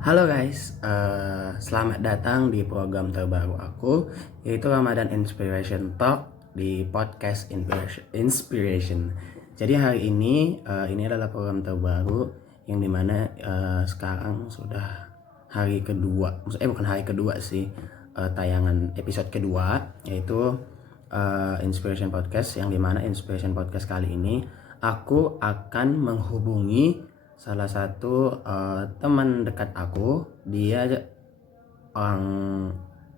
Halo guys, selamat datang di program terbaru aku, yaitu Ramadan Inspiration Talk di podcast Inspiration. Jadi hari ini adalah program terbaru yang dimana sekarang sudah hari kedua, bukan hari kedua sih, tayangan episode kedua, yaitu Inspiration Podcast, yang dimana Inspiration Podcast kali ini aku akan menghubungi salah satu teman dekat aku. Dia orang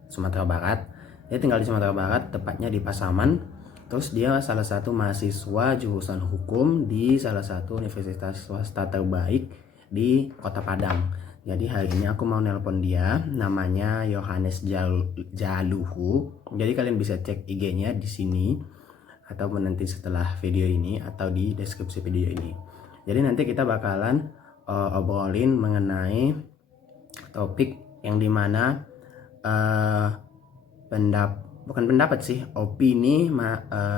Sumatera Barat. Dia tinggal di Sumatera Barat, tepatnya di Pasaman. Terus dia salah satu mahasiswa jurusan hukum di salah satu universitas swasta terbaik di Kota Padang. Jadi hari ini aku mau nelpon dia, namanya Yohanes Jaluhu. Jadi kalian bisa cek IG-nya di sini atau nanti setelah video ini atau di deskripsi video ini. Jadi nanti kita bakalan obrolin mengenai topik yang dimana bukan pendapat sih, opini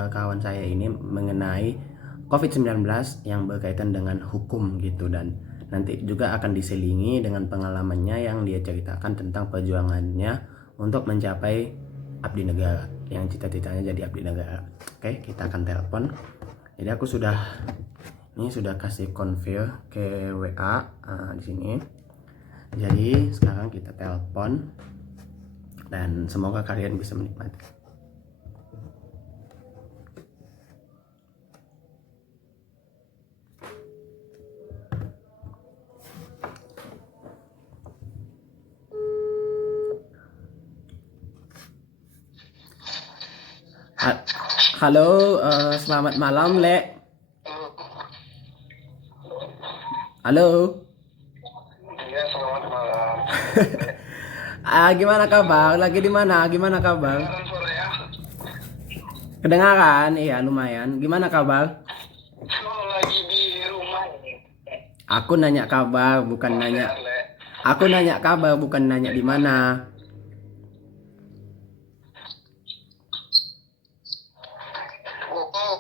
kawan saya ini mengenai COVID-19 yang berkaitan dengan hukum gitu, dan nanti juga akan diselingi dengan pengalamannya yang dia ceritakan tentang perjuangannya untuk mencapai abdi negara, yang cita-citanya jadi abdi negara. Oke, kita akan telepon. Jadi aku sudah kasih konfir ke WA di sini. Jadi sekarang kita telepon dan semoga kalian bisa menikmati. Halo, selamat malam, Le. Halo. Iya, selamat malam. Gimana kabar? Lagi di mana? Gimana kabar? Kedengaran suara ya? Kedengaran? Iya, lumayan. Gimana kabar? Oh, lagi di rumah ini. Aku nanya kabar, bukan nanya. Sehat, Le. Aku nanya kabar, bukan nanya di mana.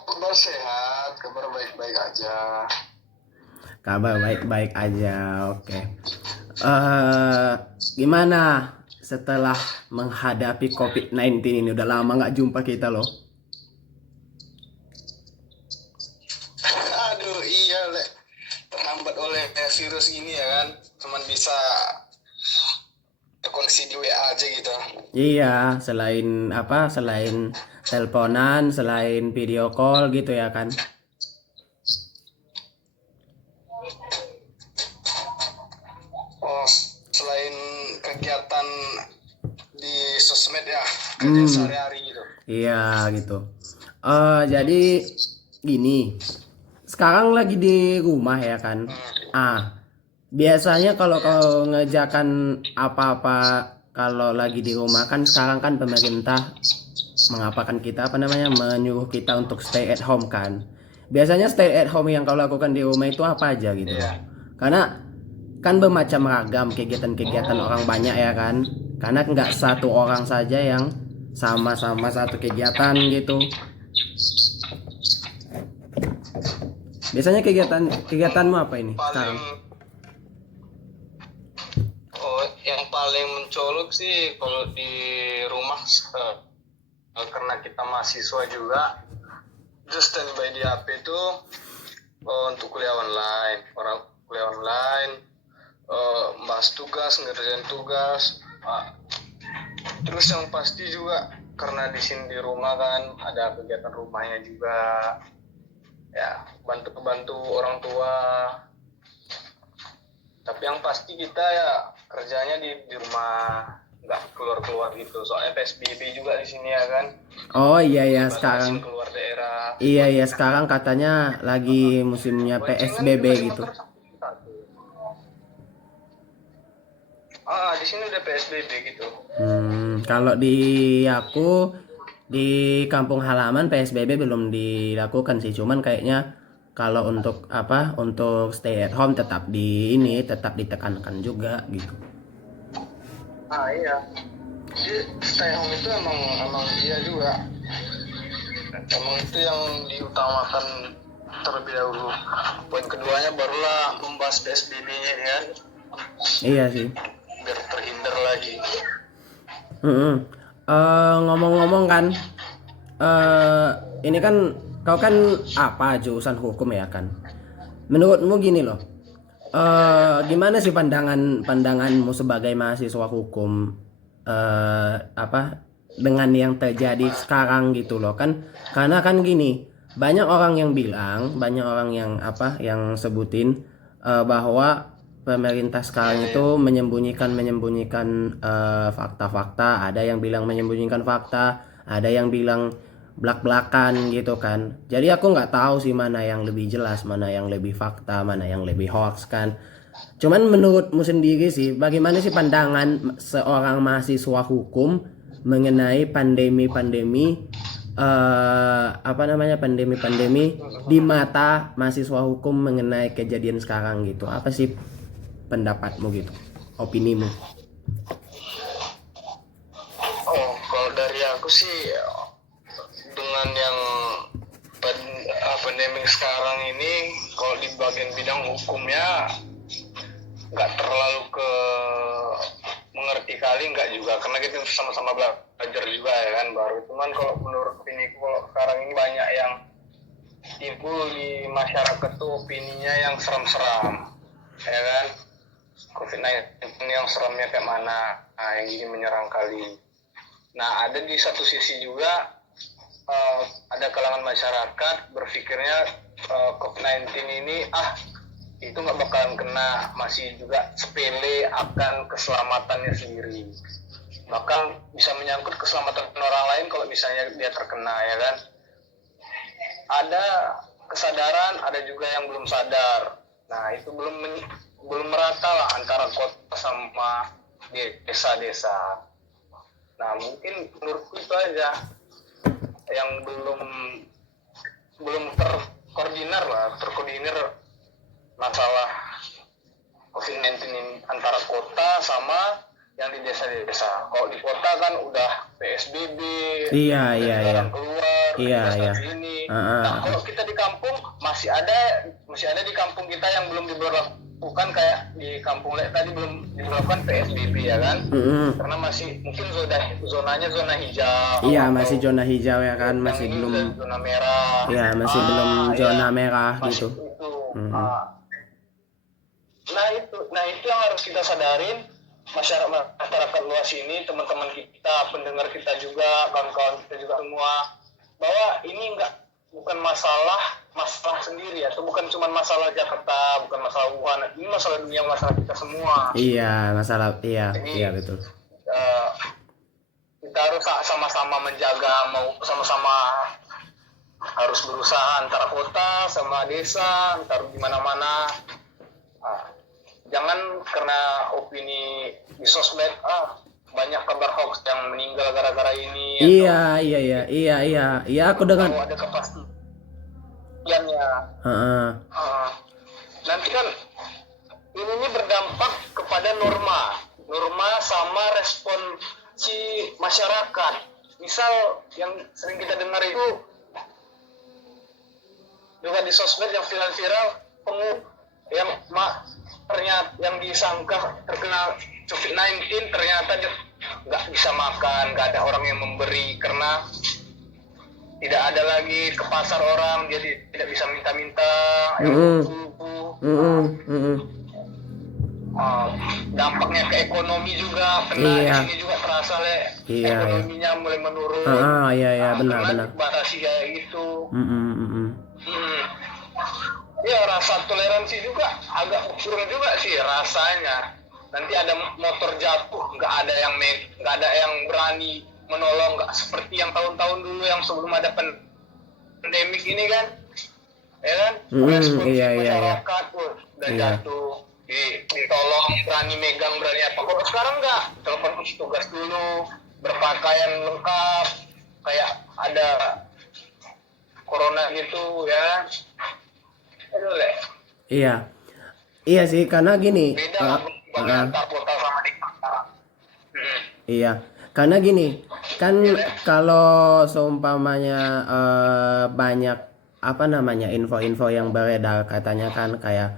Kabar sehat, kabar baik-baik aja. Kabar baik-baik aja, oke. Gimana setelah menghadapi COVID-19 ini? Udah lama nggak jumpa kita loh. Aduh, iya, Le. Terhambat oleh virus ini ya kan. Cuman bisa koneksi di WA aja gitu. Iya, selain teleponan, selain video call gitu ya kan. Oh, selain kegiatan di sosmed ya, kerjaan sehari-hari gitu. Iya gitu. Jadi gini, sekarang lagi di rumah ya kan. Biasanya kalau ngerjakan apa-apa kalau lagi di rumah kan, sekarang kan pemerintah mengapakan kita menyuruh kita untuk stay at home kan. Biasanya stay at home yang kau lakukan di rumah itu apa aja gitu. Iya. Karena kan bermacam ragam kegiatan-kegiatan orang banyak ya kan. Karena nggak satu orang saja yang sama-sama satu kegiatan gitu. Biasanya kegiatanmu apa ini sekarang? Yang paling mencolok sih kalau di rumah, karena kita mahasiswa juga, just standby di HP itu untuk kuliah online, bahas tugas, ngerjain tugas. Terus yang pasti juga karena di sini di rumah kan ada kegiatan rumahnya juga, ya bantu orang tua. Tapi yang pasti kita ya kerjanya di rumah, nggak keluar gitu, soalnya PSBB juga di sini ya kan. Oh iya ya, sekarang keluar daerah. iya sekarang katanya lagi musimnya PSBB gitu. Di sini udah PSBB gitu. Kalau di aku di kampung halaman PSBB belum dilakukan sih, cuman kayaknya kalau untuk stay at home tetap ditekankan juga gitu. Iya. Stay home itu emang iya juga. Emang itu yang diutamakan terlebih dahulu. Poin keduanya barulah membahas PSBB-nya ya. Iya sih. biar terhindar lagi. Mm-mm. Ngomong-ngomong kan, ini kan kau kan apa jurusan hukum ya kan? Menurutmu gini loh, gimana sih pandanganmu sebagai mahasiswa hukum, apa dengan yang terjadi sekarang gitu loh kan? Karena kan gini, banyak orang yang apa yang sebutin bahwa pemerintah sekarang itu menyembunyikan fakta-fakta. Ada yang bilang menyembunyikan fakta, ada yang bilang belak-belakan gitu kan. Jadi aku nggak tahu sih mana yang lebih jelas, mana yang lebih fakta, mana yang lebih hoax kan. Cuman menurutmu sendiri sih, bagaimana sih pandangan seorang mahasiswa hukum mengenai pandemi-pandemi, apa namanya, pandemi-pandemi di mata mahasiswa hukum mengenai kejadian sekarang gitu? Apa sih pendapatmu gitu, opinimu? Kalau dari aku sih dengan yang pandemi sekarang ini, kalau di bagian bidang hukumnya nggak terlalu ke mengerti kali, nggak juga, karena kita sama-sama belajar juga ya kan baru. Cuman kalau menurut opini kalau sekarang ini banyak yang timbul di masyarakat tuh opininya yang seram-seram ya kan. COVID-19 yang seremnya kayak mana, yang ini menyerang kali. Nah, ada di satu sisi juga ada kalangan masyarakat berpikirnya COVID-19 ini itu nggak bakalan kena, masih juga sepele akan keselamatannya sendiri, bahkan bisa menyangkut keselamatan orang lain kalau misalnya dia terkena ya kan. Ada kesadaran, ada juga yang belum sadar. Nah, itu belum merata lah antara kota sama desa-desa. Nah, mungkin menurutku itu aja yang belum terkoordinir masalah COVID-19 ini antara kota sama yang di desa-desa. Kalau di kota kan udah PSBB, Iya. keluar, Iya. ini. Nah, kalau kita di kampung masih ada di kampung kita yang belum diberlakukan, kayak di kampung Lek tadi belum diberlakukan PSBB ya kan? Karena masih mungkin zonanya zona hijau. Iya, masih zona hijau ya kan, masih belum zona merah. Iya, masih belum zona merah gitu. Itu. Nah itu yang harus kita sadarin, masyarakat luas ini, teman-teman kita, pendengar kita juga, kawan-kawan kita juga semua, bahwa ini bukan masalah sendiri, atau bukan cuma masalah Jakarta, bukan masalah Wuhan, ini masalah dunia, masalah kita semua. Iya, Jadi, iya betul. Kita harus sama-sama menjaga, sama-sama harus berusaha antara kota sama desa, antar di mana-mana. Jangan karena opini di sosmed banyak kabar hoax yang meninggal gara-gara ini. Iya, aku dengar. Kalau ada kepastiannya. Nanti kan ini berdampak kepada norma sama respon si masyarakat. Misal yang sering kita dengar itu juga di sosmed yang viral yang ternyata yang disangka terkena COVID-19 ternyata dia nggak bisa makan, nggak ada orang yang memberi karena tidak ada lagi ke pasar orang, dia tidak bisa minta-minta dampaknya ke ekonomi juga, di sini juga terasa ekonominya mulai menurun. Benar. Batasi kayak gitu. Ya, rasa toleransi juga agak kurang juga sih rasanya. Nanti ada motor jatuh, nggak ada yang berani menolong, nggak seperti yang tahun-tahun dulu yang sebelum ada pandemik ini kan, ya kan? Masyarakat udah jatuh, ditolong, berani megang, berani apa. Kalau sekarang nggak, telepon petugas dulu, berpakaian lengkap, kayak ada corona gitu ya. Iya sih, karena gini. Beda antar kota sama di kota. Iya, karena gini kan, kalau seumpamanya banyak apa namanya info-info yang beredar katanya kan kayak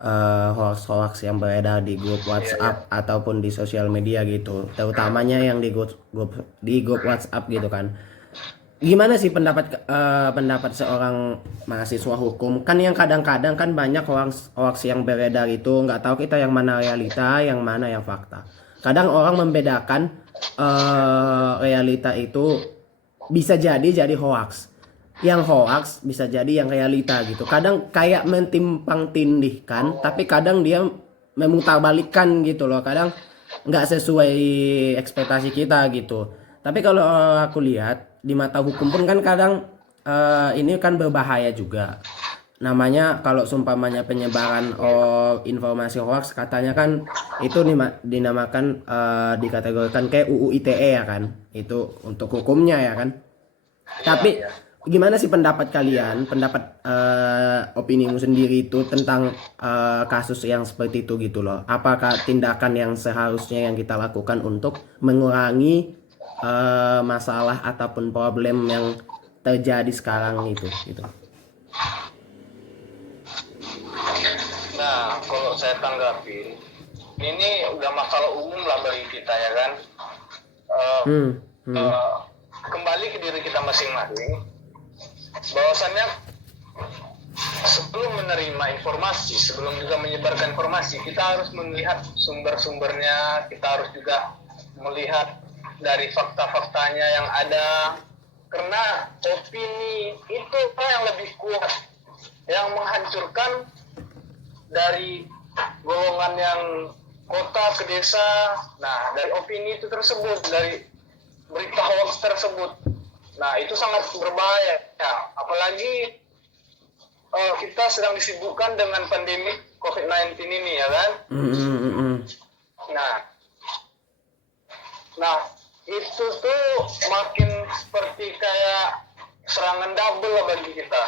hoax-hoax yang beredar di grup WhatsApp ataupun di sosial media gitu, terutamanya yang di grup WhatsApp gitu kan. Gimana sih pendapat seorang mahasiswa hukum kan, yang kadang-kadang kan banyak hoax yang beredar itu, nggak tahu kita yang mana realita yang mana yang fakta. Kadang orang membedakan realita itu bisa jadi hoax, yang hoax bisa jadi yang realita gitu. Kadang kayak mentimpang tindihkan, tapi kadang dia memutarbalikkan gitu loh. Kadang nggak sesuai ekspektasi kita gitu. Tapi kalau aku lihat di mata hukum pun kan kadang ini kan berbahaya juga. Namanya kalau sumpamanya penyebaran informasi hoax, katanya kan itu dinamakan dikategorikan kayak UU ITE ya kan. Itu untuk hukumnya ya kan. Tapi gimana sih pendapat kalian, pendapat opinimu sendiri itu tentang kasus yang seperti itu gitu loh? Apakah tindakan yang seharusnya yang kita lakukan untuk mengurangi masalah ataupun problem yang terjadi sekarang itu gitu? Nah, kalau saya tanggapin, ini udah masalah umum lah bagi kita ya kan. Kembali ke diri kita masing-masing, bahwasannya sebelum menerima informasi, sebelum juga menyebarkan informasi, kita harus melihat sumber-sumbernya, kita harus juga melihat dari fakta-faktanya yang ada, karena opini itu yang lebih kuat, yang menghancurkan dari golongan yang kota ke desa. Nah, dari opini itu tersebut, dari berita hoax tersebut, nah itu sangat berbahaya ya. Apalagi kita sedang disibukkan dengan pandemi COVID-19 ini ya kan. Nah itu tuh makin seperti kayak serangan double lah bagi kita.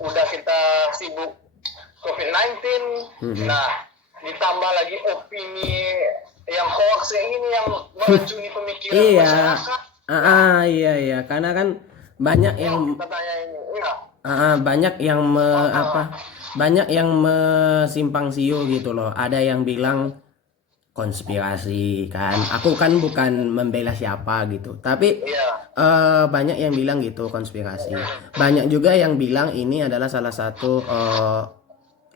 Udah kita sibuk COVID-19, nah ditambah lagi opini yang hoax yang ini yang meracuni pemikiran masyarakat. Iya, karena kan banyak yang banyak yang banyak yang mesimpang siur gitu loh. Ada yang bilang konspirasi kan. Aku kan bukan membela siapa gitu, tapi banyak yang bilang gitu konspirasi. Banyak juga yang bilang ini adalah salah satu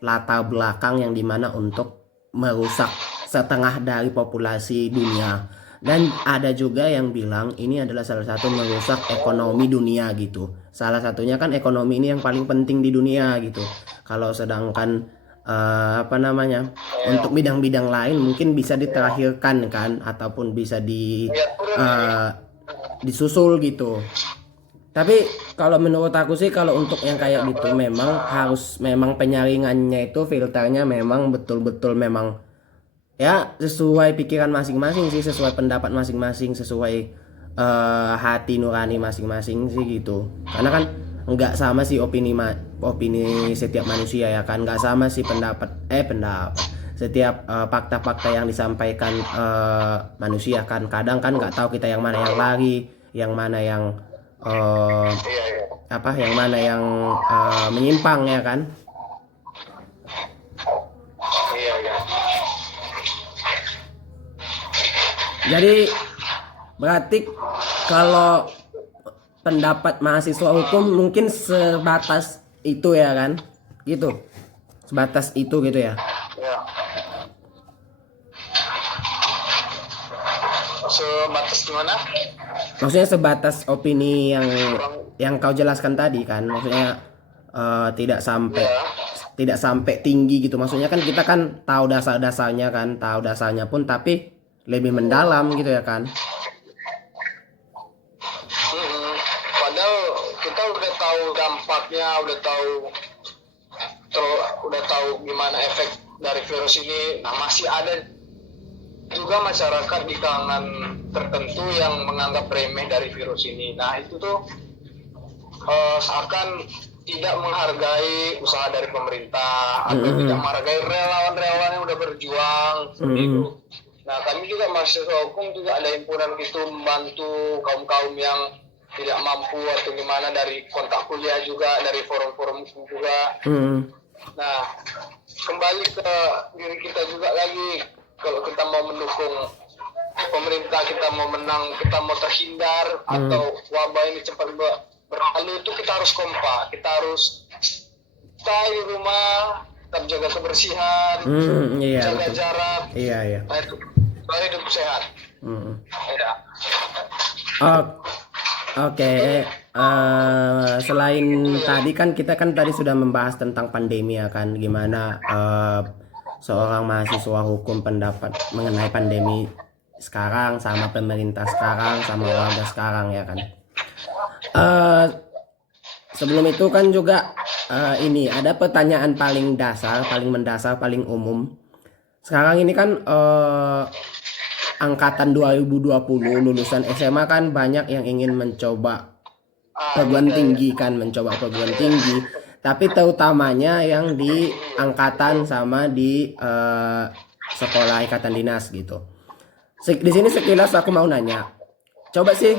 latar belakang yang dimana untuk merusak setengah dari populasi dunia. Dan ada juga yang bilang ini adalah salah satu merusak ekonomi dunia gitu. Salah satunya kan ekonomi ini yang paling penting di dunia gitu. Kalau sedangkan untuk bidang-bidang lain mungkin bisa diterakhirkan kan, ataupun bisa disusul gitu. Tapi kalau menurut aku sih, kalau untuk yang kayak gitu memang penyaringannya itu filternya memang betul-betul memang ya sesuai pikiran masing-masing sih, sesuai pendapat masing-masing, sesuai hati nurani masing-masing sih gitu. Karena kan nggak sama sih opini setiap manusia ya kan, nggak sama sih pendapat setiap fakta-fakta yang disampaikan manusia kan. Kadang kan nggak tahu kita yang mana yang lari, yang mana yang yang mana yang menyimpang ya kan. Jadi berarti kalau pendapat mahasiswa hukum mungkin sebatas itu ya kan, gitu, sebatas itu gitu ya. Sebatas gimana? Maksudnya sebatas opini yang kau jelaskan tadi kan, maksudnya tidak sampai tinggi gitu. Maksudnya kan kita kan tahu dasarnya pun tapi lebih mendalam gitu ya kan. Padahal kita udah tahu dampaknya, udah tahu gimana efek dari virus ini. Nah, masih ada juga masyarakat di kalangan tertentu yang menganggap remeh dari virus ini. Nah, itu tuh seakan tidak menghargai usaha dari pemerintah atau tidak menghargai relawan-relawan yang udah berjuang seperti itu. Nah, kami juga mahasiswa hukum juga ada himpunan gitu, membantu kaum-kaum yang tidak mampu atau gimana, dari kontak kuliah juga, dari forum-forum hukum juga. Nah, kembali ke diri kita juga lagi. Kalau kita mau mendukung pemerintah, kita mau menang, kita mau terhindar atau wabah ini cepat berlalu, itu kita harus kompak. Kita harus stay di rumah, tetap jaga kebersihan, Iya, jaga betul. jarak. Iya. Nah, itu hidup sehat. Ya. Oke. Selain tadi kan kita kan tadi sudah membahas tentang pandemi ya kan, gimana seorang mahasiswa hukum pendapat mengenai pandemi sekarang sama pemerintah sekarang sama warga sekarang ya kan. Eh, Sebelum itu kan juga ini ada pertanyaan paling dasar, paling mendasar, paling umum. Sekarang ini kan angkatan 2020 lulusan SMA kan banyak yang ingin mencoba perguruan tinggi kan, mencoba perguruan tinggi. Tapi terutamanya yang di angkatan sama di sekolah ikatan dinas gitu. Di sini sekilas aku mau nanya, coba sih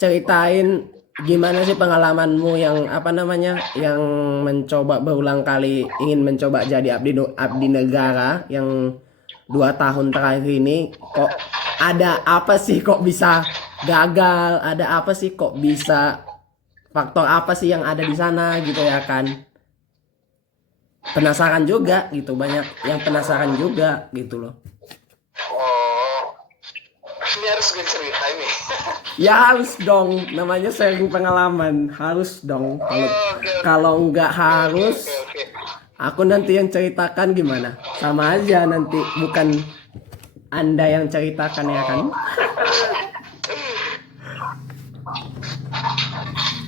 ceritain gimana sih pengalamanmu yang apa namanya, yang mencoba berulang kali ingin mencoba jadi abdi negara yang 2 tahun terakhir ini, kok ada apa sih kok bisa gagal, ada apa sih kok bisa, faktor apa sih yang ada di sana gitu ya kan. Penasaran juga gitu, banyak yang penasaran juga gitu loh. Oh, ini harus gue cerita ini. Ya harus dong, namanya sharing pengalaman, harus dong. Kalau nggak harus, Oke. aku nanti yang ceritakan gimana? Sama aja nanti, bukan Anda yang ceritakan ya kan?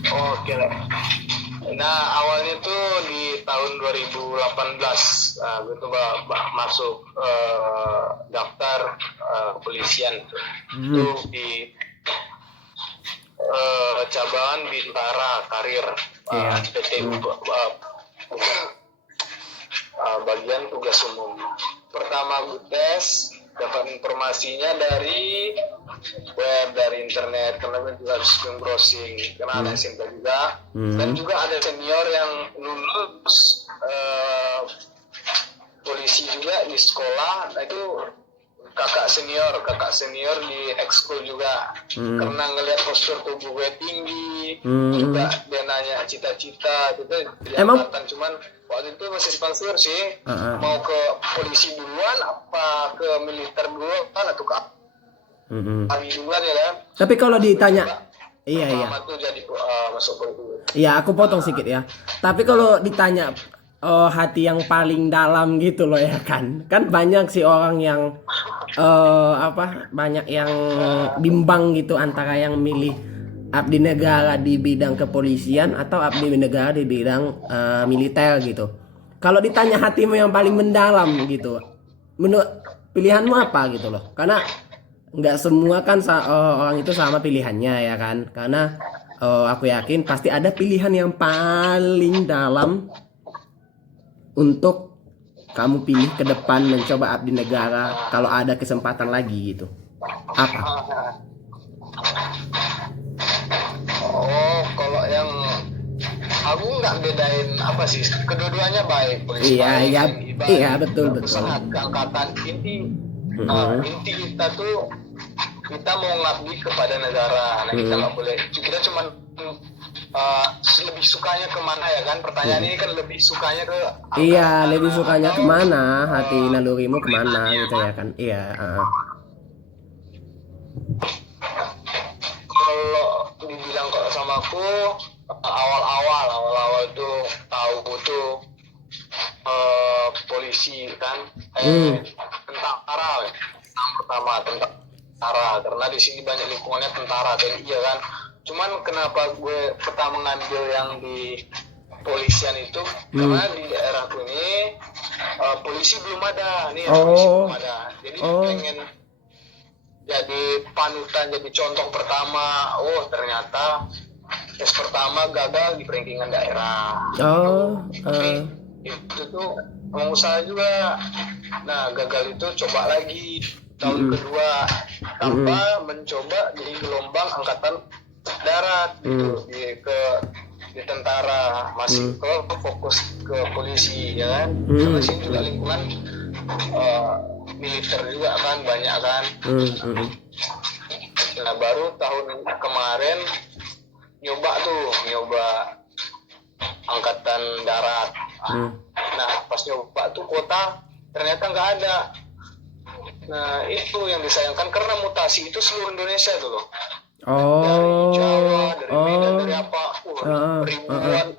Oke. Nah, awalnya tuh di tahun 2018, gue tuh masuk daftar kepolisian itu di cabang Bintara Karir, PT bagian tugas umum. Pertama gue tes, dapat informasinya dari web, dari internet, karena gue juga harus browsing, karena ada SMK juga, dan juga ada senior yang lulus polisi juga di sekolah. Nah itu kakak senior di ekskul juga, karena ngelihat postur tubuh gue tinggi, juga dia nanya cita-cita gitu. Emang? Cuman waktu itu masih sponsor sih, mau ke polisi duluan apa ke militer duluan atau ke army duluan ya kan. Tapi kalau ditanya, iya. Tuh jadi masuk polisi. Iya, aku potong sedikit ya. Tapi kalau ditanya hati yang paling dalam gitu loh ya kan banyak sih orang yang banyak yang bimbang gitu antara yang milih abdi negara di bidang kepolisian atau abdi negara di bidang militer gitu. Kalau ditanya hatimu yang paling mendalam gitu, menurut pilihanmu apa gitu loh? Karena nggak semua kan orang itu sama pilihannya ya kan. Karena aku yakin pasti ada pilihan yang paling dalam untuk kamu pilih ke depan mencoba abdi negara kalau ada kesempatan lagi gitu. Apa? Oh, kalau yang aku nggak bedain apa sih, kedua-duanya baik. Polisi baik, iya betul. Sangat keangkatan inti kita tuh kita mau ngabdi kepada negara. Nah kita nggak boleh, kita cuma lebih sukanya kemana ya kan, pertanyaan ini kan lebih sukanya ke iya, lebih sukanya kemana, hati nalurimu kemana gitu ya kan. Iya. Kalau dibilang kalau sama aku awal-awal itu tahu tuh polisi kan, tentara yang pertama tentara, karena di sini banyak lingkungannya tentara dan iya kan. Cuman kenapa gue pertama ngambil yang di polisian itu karena di daerah ini polisi belum ada nih, polisi belum ada, jadi pengen jadi panutan, jadi contoh pertama. Oh ternyata tes pertama gagal di peringkingan daerah. Itu tuh pengusaha juga. Nah gagal itu coba lagi tahun kedua tanpa mencoba di gelombang angkatan darat gitu, di di tentara, masih fokus ke polisi ya kan. Sama sini juga lingkungan militer juga kan, banyak kan. Nah baru tahun kemarin nyoba angkatan darat. Nah pas nyoba tuh kuota ternyata nggak ada. Nah itu yang disayangkan karena mutasi itu seluruh Indonesia tuh loh. Dari Jawa, dari Medan, dari apa,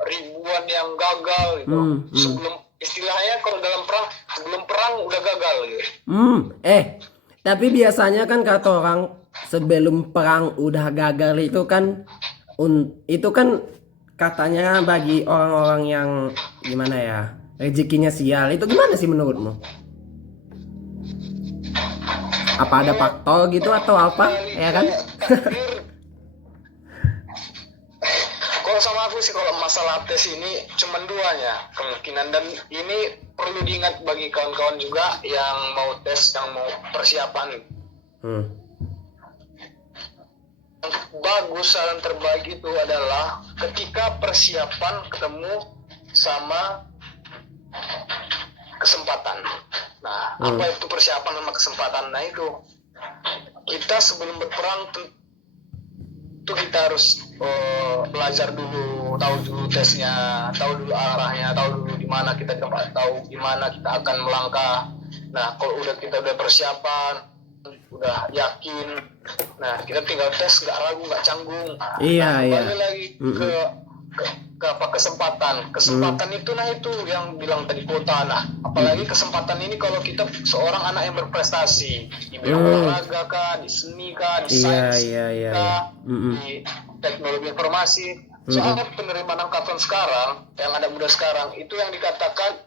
ribuan yang gagal gitu. Sebelum istilahnya kalau dalam perang, sebelum perang udah gagal gitu. Tapi biasanya kan kata orang sebelum perang udah gagal itu kan katanya bagi orang-orang yang gimana ya, rezekinya sial. Itu gimana sih menurutmu? Apa ada faktor gitu atau apa? Ya kan? Kalau sama aku sih kalau masalah tes ini cuma duanya kemungkinan, dan ini perlu diingat bagi kawan-kawan juga yang mau tes, yang mau persiapan. Bagus, saran terbaik itu adalah ketika persiapan ketemu sama kesempatan. Nah, apa itu persiapan sama kesempatan? Nah itu kita sebelum berperang tentu kita harus belajar dulu, tahu dulu tesnya, tahu dulu arahnya, tahu dulu di mana kita tahu di mana kita akan melangkah. Nah kalau kita udah persiapan, udah yakin, nah kita tinggal tes, nggak ragu, nggak canggung. Kembali lagi ke apa, kesempatan itu, nah itu yang bilang tadi kuota. Nah apalagi kesempatan ini kalau kita seorang anak yang berprestasi di bidang olahraga kah, di seni kah, di sains kah, di teknologi informasi. Soalnya penerimaan angkatan sekarang yang ada muda sekarang itu yang dikatakan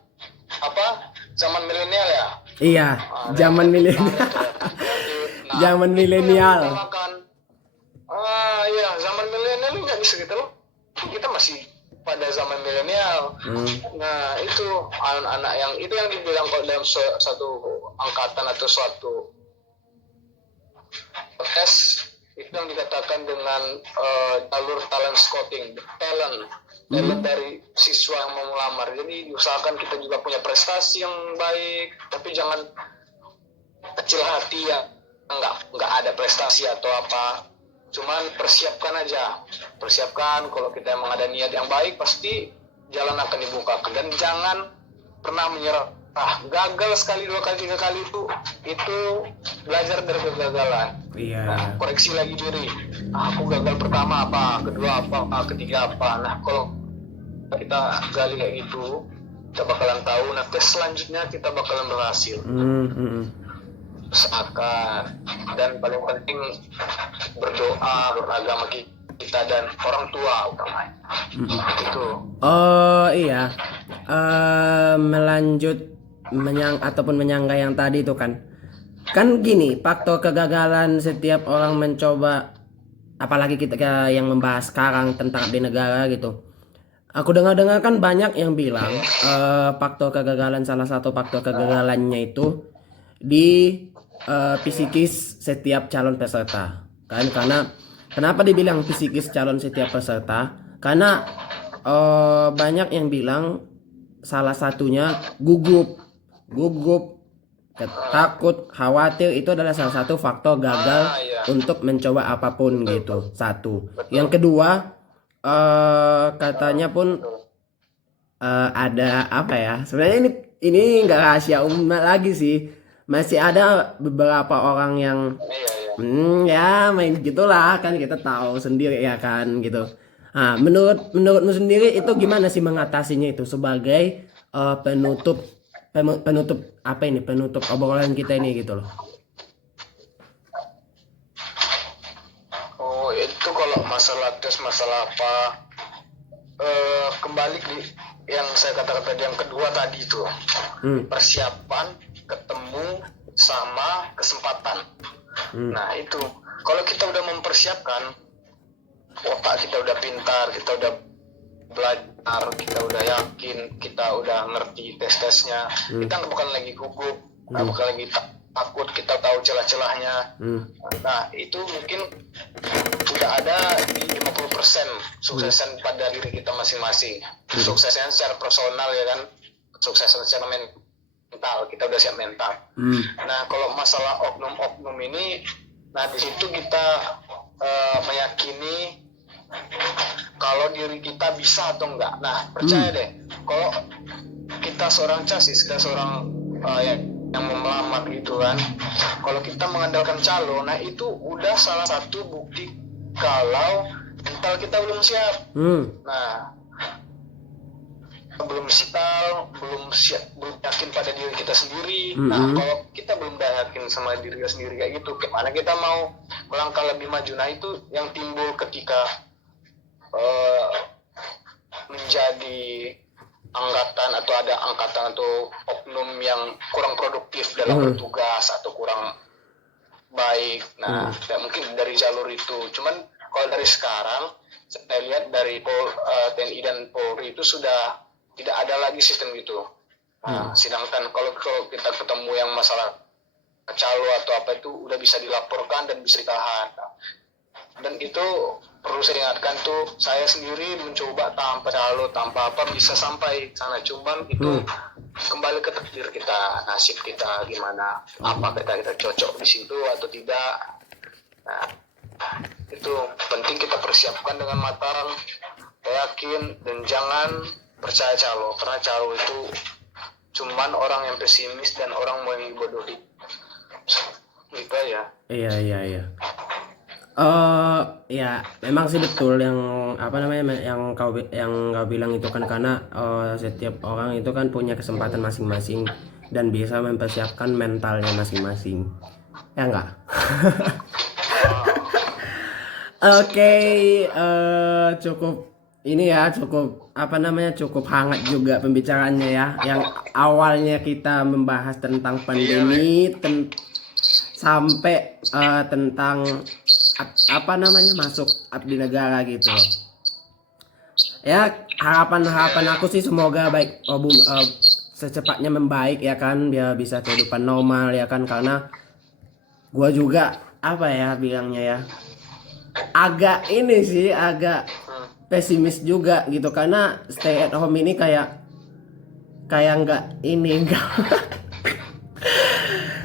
apa, zaman milenial ya. Zaman milenial. Zaman milenial. Iya, zaman milenial nggak bisa gitu loh. Kita masih pada zaman milenial. Nah itu anak-anak yang itu yang dibilang kalau dalam satu angkatan atau suatu tes itu yang dikatakan dengan jalur talent scouting, talent dari siswa yang mau melamar. Jadi diusahakan kita juga punya prestasi yang baik, tapi jangan kecil hati ya, nggak ada prestasi atau apa. Cuman persiapkan kalau kita emang ada niat yang baik, pasti jalan akan dibukakan. Dan jangan pernah menyerah. Gagal sekali, 2 kali, 3 kali itu belajar dari kegagalan. Nah, koreksi lagi diri. Aku gagal pertama apa, kedua apa, ketiga apa. Nah kalau kita gali kayak gitu, kita bakalan tahu. Nah tes selanjutnya kita bakalan berhasil. Usahakan, dan paling penting berdoa, beragama kita dan orang tua utamanya. Gitu. Melanjut ataupun menyangga yang tadi itu kan gini, faktor kegagalan setiap orang mencoba, apalagi kita yang membahas sekarang tentang abdi negara gitu. Aku dengar kan banyak yang bilang salah satu faktor kegagalannya itu di psikis setiap calon peserta kan. Karena kenapa dibilang psikis calon setiap peserta? Karena banyak yang bilang salah satunya gugup, takut, khawatir itu adalah salah satu faktor gagal untuk mencoba apapun gitu. Satu. Yang kedua, katanya pun ada apa ya? Sebenarnya ini nggak rahasia umum lagi sih. Masih ada beberapa orang yang ya main gitulah kan, kita tahu sendiri ya kan gitu. Nah, menurutmu sendiri itu gimana sih mengatasinya itu sebagai penutup obrolan kita ini gitu loh. Itu kalau masalah tes, masalah apa, kembali di yang saya katakan tadi, yang kedua tadi itu persiapan, ketemu sama kesempatan. Nah itu kalau kita udah mempersiapkan, otak kita udah pintar, kita udah belajar, kita udah yakin, kita udah ngerti tes-tesnya, kita nggak bakal lagi gugup, nggak bakal lagi takut, kita tahu celah-celahnya. Nah itu mungkin sudah ada di 50% suksesan pada diri kita masing-masing. Suksesnya secara personal ya kan, suksesan secara mental, kita udah siap mental. Nah kalau masalah oknum-oknum ini, nah di situ kita meyakini kalau diri kita bisa atau enggak. Nah percaya deh, kalau kita seorang casis, kita seorang yang mau melamar gitu kan, kalau kita mengandalkan calo, nah itu udah salah satu bukti kalau mental kita belum siap. Nah belum yakin pada diri kita sendiri. Nah kalau kita belum yakin sama diri kita sendiri kayak gitu, gimana kita mau melangkah lebih maju? Nah itu yang timbul ketika menjadi angkatan atau ada angkatan atau oknum yang kurang produktif dalam bertugas atau kurang baik. Nah mungkin dari jalur itu. Cuman kalau dari sekarang saya lihat dari TNI dan Polri itu sudah tidak ada lagi sistem gitu. Nah, sedangkan kalau kita ketemu yang masalah calo atau apa itu udah bisa dilaporkan dan bisa ditahan. Dan itu perlu saya ingatkan tuh, saya sendiri mencoba tanpa calo, tanpa apa bisa sampai sana, cuman itu kembali ke takdir kita, nasib kita gimana, apa kita cocok di situ atau tidak. Nah, itu penting kita persiapkan dengan matang, yakin, dan jangan percaya calo, karena calo itu cuman orang yang pesimis dan orang mau yang dibodohi. Gitu ya. Iya. Ya memang sih betul yang apa namanya yang kau bilang itu kan, karena setiap orang itu kan punya kesempatan masing-masing dan bisa mempersiapkan mentalnya masing-masing, ya enggak? Oke, cukup ini ya, cukup apa namanya, cukup hangat juga pembicaraannya ya. Yang awalnya kita membahas tentang pandemi sampai tentang apa namanya masuk abdi negara gitu loh. Ya harapan aku sih semoga baik secepatnya membaik ya kan, biar bisa kehidupan normal ya kan, karena gua juga apa ya bilangnya ya, agak ini sih agak pesimis juga gitu, karena stay at home ini kayak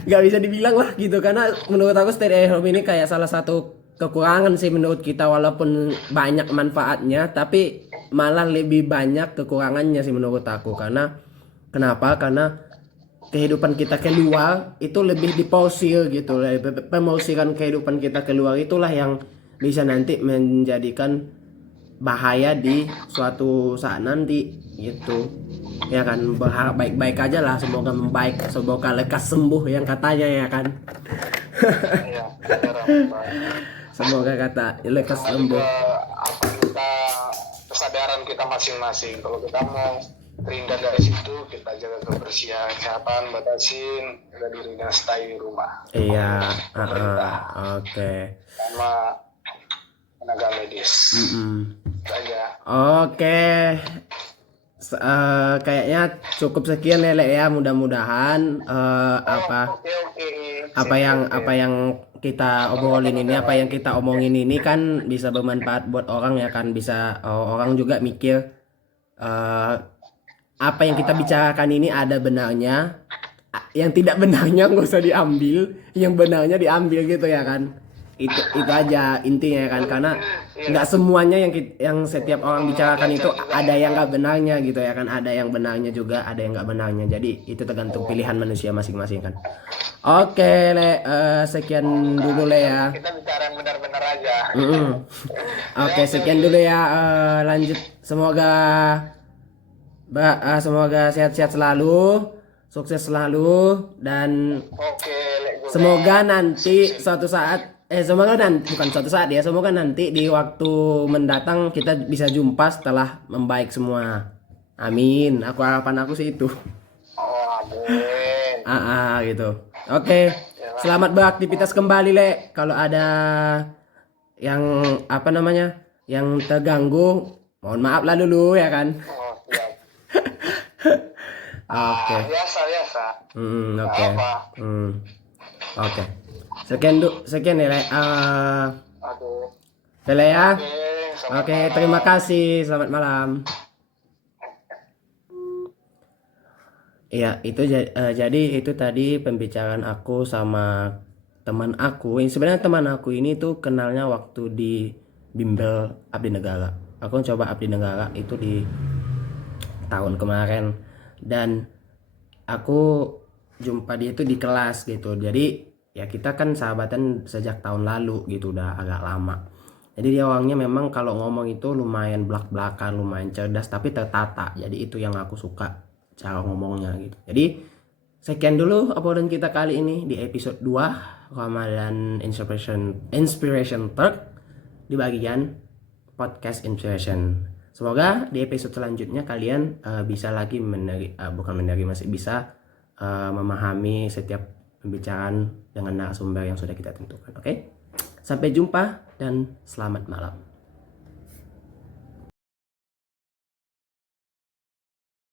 nggak bisa dibilang lah gitu, karena menurut aku stay at home ini kayak salah satu kekurangan sih menurut kita, walaupun banyak manfaatnya tapi malah lebih banyak kekurangannya sih menurut aku. Karena kenapa? Karena kehidupan kita keluar itu lebih diporsir gitu, pemorsiran kehidupan kita keluar itulah yang bisa nanti menjadikan bahaya di suatu saat nanti gitu ya kan. Berharap baik-baik aja lah, semoga membaik, semoga lekas sembuh yang katanya ya kan. Semoga kata lekas sembuh. Kita kesadaran kita masing-masing, kalau kita mau terhindar dari situ, kita jaga kebersihan, kesehatan, batasin, jaga diri dan stay di rumah. Iya, oke. Sama tenaga medis. Aja. Oke. Kayaknya cukup sekian Lele ya, mudah-mudahan apa yang kita obrolin ini, apa yang kita omongin ini kan bisa bermanfaat buat orang ya kan, bisa orang juga mikir apa yang kita bicarakan ini ada benarnya, yang tidak benarnya nggak usah diambil, yang benarnya diambil gitu ya kan. Itu aja intinya kan, karena nggak semuanya yang setiap orang bicarakan itu ada yang nggak benarnya gitu ya kan, ada yang benarnya juga, ada yang nggak benarnya, jadi itu tergantung pilihan manusia masing-masing kan. Oke Le, sekian dulu Le ya. Kita bicara yang benar-benar aja. Oke, sekian dulu ya, lanjut, semoga sehat-sehat selalu, sukses selalu, dan semoga nanti suatu saat semoga nanti di waktu mendatang kita bisa jumpa setelah membaik semua. Amin. Harapan aku sih itu. Amin. Gitu. Oke. Selamat beraktivitas kembali Le. Kalau ada yang apa namanya, yang terganggu, mohon maaf lah dulu ya kan. Oke. Biasa. Oke. Oke. Sekian ya Le. Boleh ya? selamat Oke, malam. terima kasih. Selamat malam. Iya, jadi itu tadi pembicaraan aku sama teman aku. Yang sebenarnya teman aku ini tuh kenalnya waktu di bimbel Abdi Negara. Aku coba Abdi Negara itu di tahun kemarin dan aku jumpa dia itu di kelas gitu. Jadi ya kita kan sahabatan sejak tahun lalu gitu, udah agak lama. Jadi dia orangnya memang kalau ngomong itu lumayan belak-belakan, lumayan cerdas tapi tertata. Jadi itu yang aku suka cara ngomongnya gitu. Jadi sekian dulu obrolan kita kali ini di episode 2 Ramadan Inspiration Talk di bagian podcast Inspiration. Semoga di episode selanjutnya kalian bisa lagi masih bisa memahami setiap pembicaraan dengan narasumber yang sudah kita tentukan. Oke? Sampai jumpa dan selamat malam.